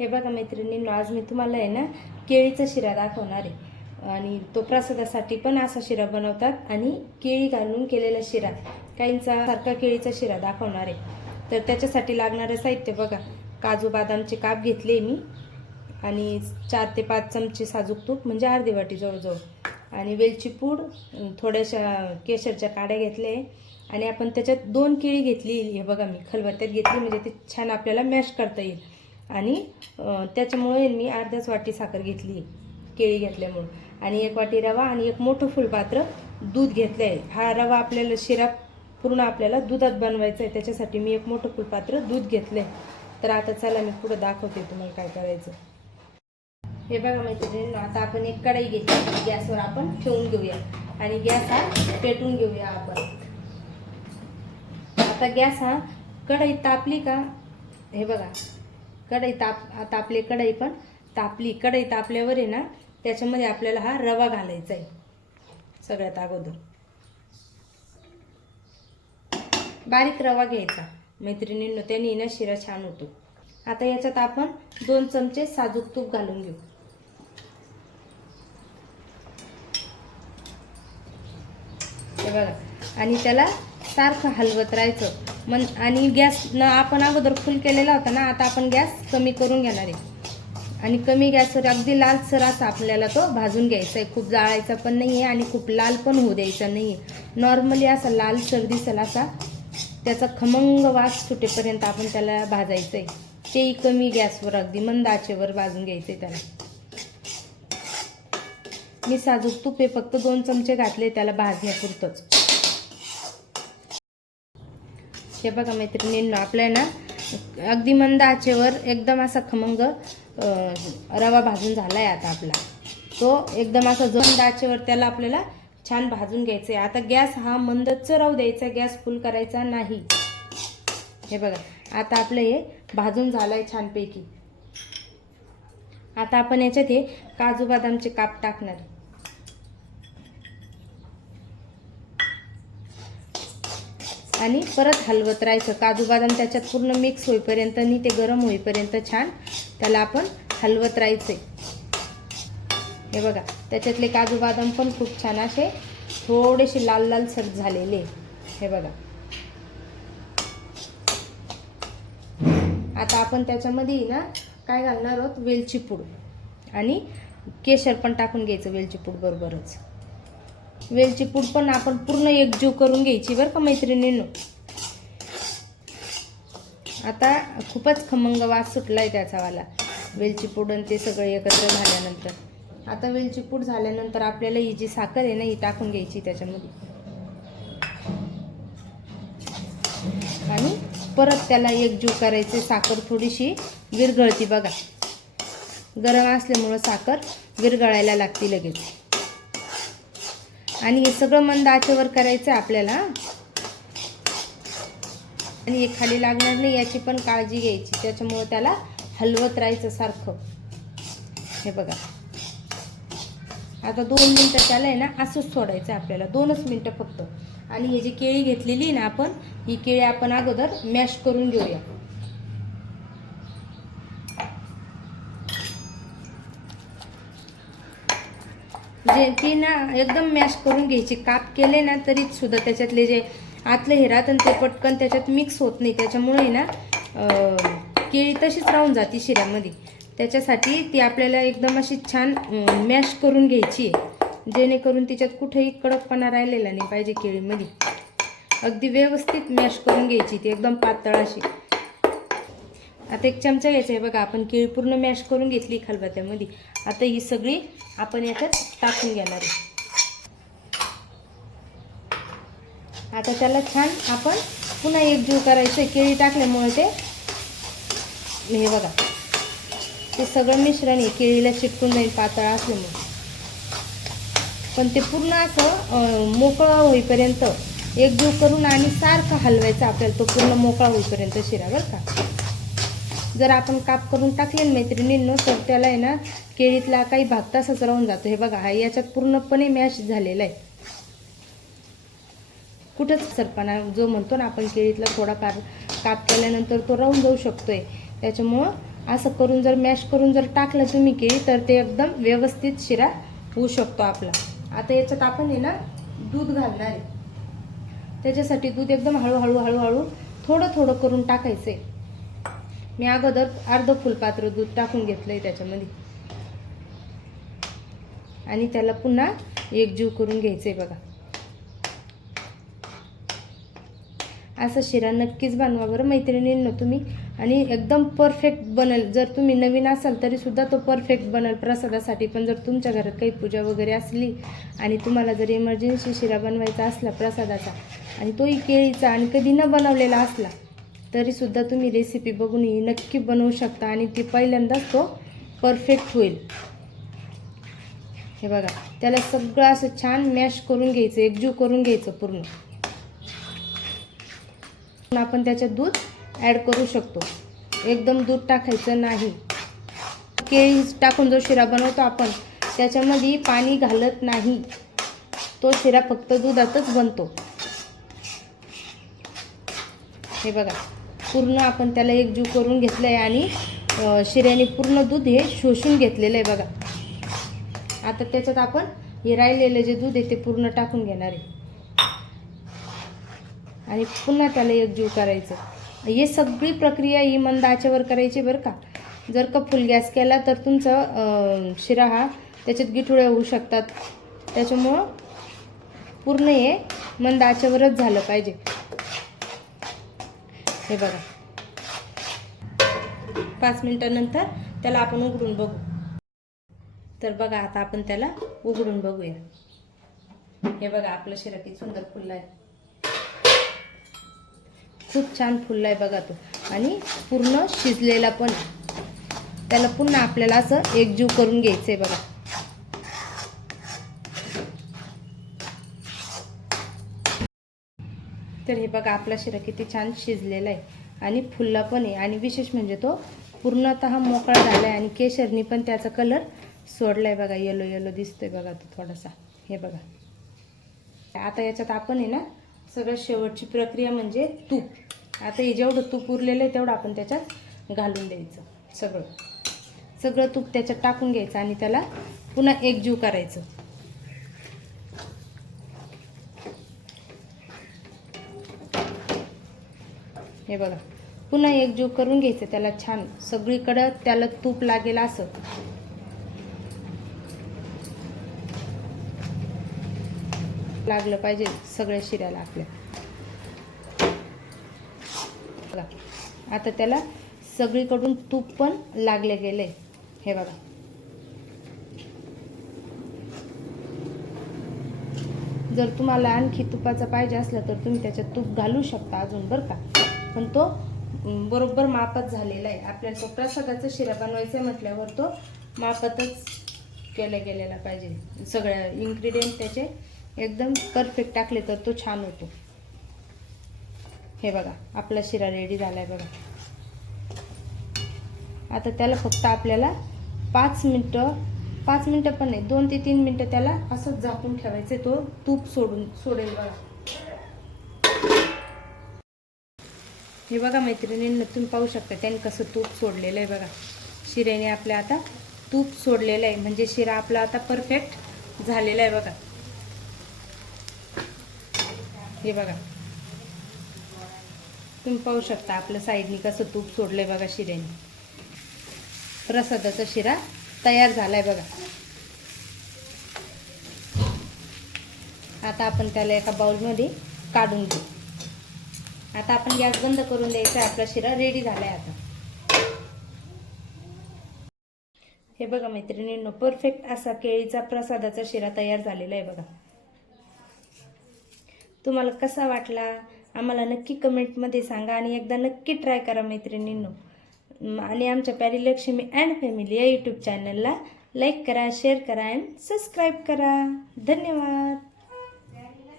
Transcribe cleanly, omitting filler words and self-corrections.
हे बघा मैत्रिणींनो, आज मी तुम्हाला आहे ना केळीचा शिरा दाखवणार आहे आणि तो प्रसादासाठी पण असा शिरा बनवतात आणि केळी घालून केलेला शिरा, काहींचा सारखा केळीचा शिरा दाखवणार आहे। तर त्याच्यासाठी लागणारे साहित्य बघा, काजू बदामचे काप घेतले मी आणि 4 ते 5 चमचे साजूक तूप म्हणजे अर्धी वाटी जवळजवळ, आणि वेलची पूड, थोड्याशा केशरच्या काड्या घेतले आणि आपण त्याच्यात 2 केळी घेतली। हे बघा मी खलबत्त्यात घेतली म्हणजे ते छान आपल्याला मॅश करता येईल। आणि त्याच्यामुळे मी अर्ध्याच वाटी साखर घेतली केळी घेतल्यामुळे, आणि 1 वाटी रवा आणि 1 मोठं फुलपात्र दूध घेतलं आहे। हा रवा आपल्याला शिरा पूर्ण आपल्याला दुधात बनवायचा आहे, त्याच्यासाठी मी 1 मोठं फुलपात्र दूध घेतलं आहे। तर आता चला मी पुढे दाखवते तुम्हाला काय करायचं। हे बघा मैत्रिणींनो, आता आपण एक कढई घेतली, गॅसवर आपण ठेवून घेऊया आणि गॅस हा पेटवून घेऊया आपण। आता गॅस हा कढई तापली का, हे बघा कढई तापली, कढई पण तापली। कढई तापल्यावर आहे ना त्याच्यामध्ये आपल्याला हा रवा घालायचा आहे। सगळ्यात अगोदर बारीक रवा घ्यायचा मैत्रिणींनो, त्याने ना शिरा छान होतो। आता याच्यात आपण 2 चमचे साजूक तूप घालून घेऊ। हे बघा, आणि त्याला सारखं हलवत राहायचं आणि गॅस न आपण अगोदर फुल केलेला होता ना, आता आपण गॅस कमी करून घेणार आहे आणि कमी गॅसवर अगदी लालसर असा आपल्याला तो भाजून घ्यायचा आहे। खूप जाळायचा पण नाही आहे आणि खूप लाल पण होऊ द्यायचा नाही आहे। नॉर्मली असा लालसर दिसेल असा त्याचा खमंग वास सुटेपर्यंत आपण त्याला भाजायचं आहे, तेही कमी गॅसवर अगदी मंद आचेवर भाजून घ्यायचं आहे त्याला। मी साजूक तूप हे फक्त 2 चमचे घातले त्याला भाजण्यापुरतंच। हे बघा मैत्रिणींनो, आपल्याला ना अगदी मंद आचेवर एकदम असा खमंग रवा भाजून झालाय। आता आपला तो एकदम असा मंद आचेवर त्याला आपल्याला छान भाजून घ्यायचा आहे। आता गॅस हा मंदच राहू द्यायचा, गॅस फुल करायचा नाही। हे बघा, आता आपलं हे भाजून झालंय छानपैकी। आता आपण याच्यात हे काजू बदामचे काप टाकणार आणि परत हलवत राहायचं। काजू बदाम त्याच्यात पूर्ण मिक्स होईपर्यंत आणि ते गरम होईपर्यंत छान त्याला आपण हलवत राहायचे। हे बघा, त्याच्यातले काजू बदाम पण खूप छान असे थोडेसे लाल लाल सर झालेले। हे बघा, आता आपण त्याच्यामध्ये ना काय घालणार आहोत, वेलची पूड आणि केशर पण टाकून घ्यायचं वेलची पूड बरोबरच। वेलची पूड पण आपण पूर्ण एकजीव करून घ्यायची बरं का मैत्रिणींनो। आता खूपच खमंग वास सुटलाय त्याचावाला, वेलची पूड आणि ते सगळे एकत्र झाल्यानंतर। आता वेलची पूड झाल्यानंतर आपल्याला ही जी साखर आहे ना ही टाकून घ्यायची त्याच्यामध्ये आणि परत त्याला एकजीव करायचे। साखर थोडीशी विरघळती बघा, गरम असल्यामुळं साखर विरघळायला लागते लगेच, आणि हे सगळं मंद आचेवर करायचं आपल्याला आणि हे खाली लागणार नाही याची पण काळजी घ्यायची, त्याच्यामुळे त्याला हलवत राहायचं सारखं। हे बघा, आता 2 मिनिटं त्याला आहे ना असंच सोडायचं आपल्याला, 2च मिनिटं फक्त। आणि ही जी केळी घेतलेली ना आपण, ही केळी आपण अगोदर मॅश करून घेऊया। जे ती ना एकदम मॅश करून घ्यायची, काप केले ना तरी सुद्धा त्याच्यातले जे आतलं हे राहतं ते पटकन त्याच्यात मिक्स होत नाही, त्याच्यामुळे ना केळी तशीच राहून जाते शिऱ्यामध्ये। त्याच्यासाठी ती आपल्याला एकदम अशी छान मॅश करून घ्यायची आहे, जेणेकरून तिच्यात कुठेही कडकपणा राहिलेला नाही पाहिजे केळीमध्ये। अगदी व्यवस्थित मॅश करून घ्यायची ती एकदम पातळ अशी। आता 1 चमचा घ्यायचा आहे बघा, आपण केळी पूर्ण मॅश करून घेतली खलबत्त्यामध्ये। आता ही सगळी आपण याच्यात टाकून घेणार आहे। आता त्याला छान आपण पुन्हा एकजीव करायचं। केळी टाकल्यामुळे ते हे बघा ते सगळं मिश्रण हे केळीला चिटकून जाईल पातळ असल्यामुळे, पण ते पूर्ण असं मोकळं होईपर्यंत एकजीव करून आणि सारखं हलवायचं आपल्याला, तो पूर्ण मोकळा होईपर्यंत शिरा बरं का। जर आपण काप करून टाकले ना मैत्रिणींनो तर त्याला आहे ना केळीतला काही भाग तसाच राहून जातो। हे बघा, हा याच्यात पूर्णपणे मॅश झालेला आहे, कुठंच सरपणा जो म्हणतो ना आपण केळीतला थोडाफार काप केल्यानंतर तो राहून जाऊ शकतोय। त्याच्यामुळं असं करून जर मॅश करून जर टाकलं तुम्ही केळी तर ते एकदम व्यवस्थित शिरा होऊ शकतो आपला. आता याच्यात आपण आहे ना दूध घालणार आहे. त्याच्यासाठी दूध एकदम हळूहळू हळूहळू थोडं थोडं करून टाकायचं आहे. मी अगोदर अर्ध फुलपात्र दूध टाकून घेतलंय त्याच्यामध्ये आणि त्याला पुन्हा एकजीव करून घ्यायचंय बघा. असं शिरा नक्कीच बनवा बरं मैत्रिणींनो तुम्ही, आणि एकदम परफेक्ट बनेल. जर तुम्ही नवीन असाल तरी सुद्धा तो परफेक्ट बनेल प्रसादासाठी. पण जर तुमच्या घरात काही पूजा वगैरे असली आणि तुम्हाला जर इमर्जन्सी शिरा बनवायचा असला प्रसादाचा आणि तोही केळीचा आणि कधी न बनवलेला असला तरी सुद्धा तुम्ही रेसिपी बघून ही नक्की बनवू शकता आणि ती पहिल्यांदाच तो परफेक्ट होईल. हे बघा, त्याला सगळं असं छान मॅश करून घ्यायचं, एकजीव करून घ्यायचं पूर्ण. आपण त्याच्यात दूध ॲड करू शकतो, एकदम दूध टाकायचं नाही. केळी टाकून जो शिरा बनवतो आपण त्याच्यामध्ये पाणी घालत नाही, तो शिरा फक्त दुधातच बनतो. हे बघा, पूर्ण आपण त्याला एकजीव करून घेतलं आहे आणि शिऱ्याने पूर्ण दूध हे शोषून घेतलेलं आहे बघा. आता त्याच्यात आपण हे राहिलेलं जे दूध आहे ते पूर्ण टाकून घेणार आहे आणि पुन्हा त्याला एकजीव करायचं. ही सगळी प्रक्रिया ही मंद आचेवर करायची बरं का. जर का फुल गॅस केला तर तुमचा शिरा हा त्याच्यात गिठुळे होऊ शकतात. त्याच्यामुळं पूर्ण हे मंद आचेवरच झालं पाहिजे. हे बघा, 5 मिनिटानंतर त्याला आपण उघडून बघू. तर बघा, आता आपण त्याला उघडून बघूया. हे बघा, आपला शिरा किती सुंदर फुलला आहे, खूप छान फुलला आहे बघा तो, आणि पूर्ण शिजलेला पण. त्याला पुन्हा आपल्याला असं एकजीव करून घ्यायचंय बघा. तर हे बघा, आपला शिरा किती छान शिजलेला आहे आणि फुलला पण आहे. आणि विशेष म्हणजे तो पूर्णतः मोकळा झाला आहे आणि केशरनी पण त्याचा कलर सोडलाय बघा. येलो येलो दिसतोय बघा तो थोडासा. हे बघा, आता याच्यात आपण आहे ना सगळ्यात शेवटची प्रक्रिया म्हणजे तूप. आता हे जेवढं तूप उरलेलं आहे तेवढं आपण त्याच्यात घालून द्यायचं. सगळं तूप त्याच्यात टाकून घ्यायचं आणि त्याला पुन्हा एकजीव करायचं. हे बघा, पुन्हा एकजीव करून घ्यायचं त्याला छान. सगळीकडं त्याला तूप लागेल असं. लागलं पाहिजे सगळ्या शिऱ्याला आपल्या. बघा, आता त्याला सगळीकडून तूप पण लागले गेले. हे बघा, जर तुम्हाला आणखी तुपाचा पाहिजे असला तर तुम्ही त्याच्यात तूप घालू शकता अजून बरं का. पण तो बरोबर मापात झालेला आहे. आपल्याला तो प्रसादाचा शिरा बनवायचा आहे म्हटल्यावर तो मापातच केला गेलेला पाहिजे. सगळ्या इन्ग्रेडियंट त्याचे एकदम परफेक्ट टाकले तर तो छान होतो. हे बघा, आपला शिरा रेडी झालाय बघा. आता त्याला फक्त आपल्याला 5 मिनिटं पण नाही, 2 ते 3 मिनिटं त्याला असंच झाकून ठेवायचं. तो तूप सोडेल बघा. हे बघा मैत्रिणींना, तुम्ही पाहू शकता त्याने कसं तूप सोडलेलं आहे बघा. शिऱ्याने आपल्या आता तूप सोडलेलं आहे, म्हणजे शिरा आपला आता परफेक्ट झालेला आहे बघा. हे बघा, तुम्ही पाहू शकता आपल्या साईडनी कसं तूप सोडलंय बघा शिऱ्याने. प्रसादाचा शिरा तयार झालाय बघा. आता आपण त्याला एका बाउलमध्ये काढून घेऊ. आता आपण गॅस बंद करून द्यायचा. आपला शिरा रेडी झालाय आता. हे बघा मैत्रिणींनो, परफेक्ट असा केळीचा प्रसादाचा शिरा तयार झालेला आहे बघा. तुम्हाला कसा वाटला आम्हाला नक्की कमेंटमध्ये सांगा आणि एकदा नक्की ट्राय करा मैत्रिणींनो. आणि आमच्या प्यारी लक्ष्मी अँड फॅमिली या यूट्यूब चॅनलला लाईक करा, शेअर करा आणि सबस्क्राईब करा. धन्यवाद.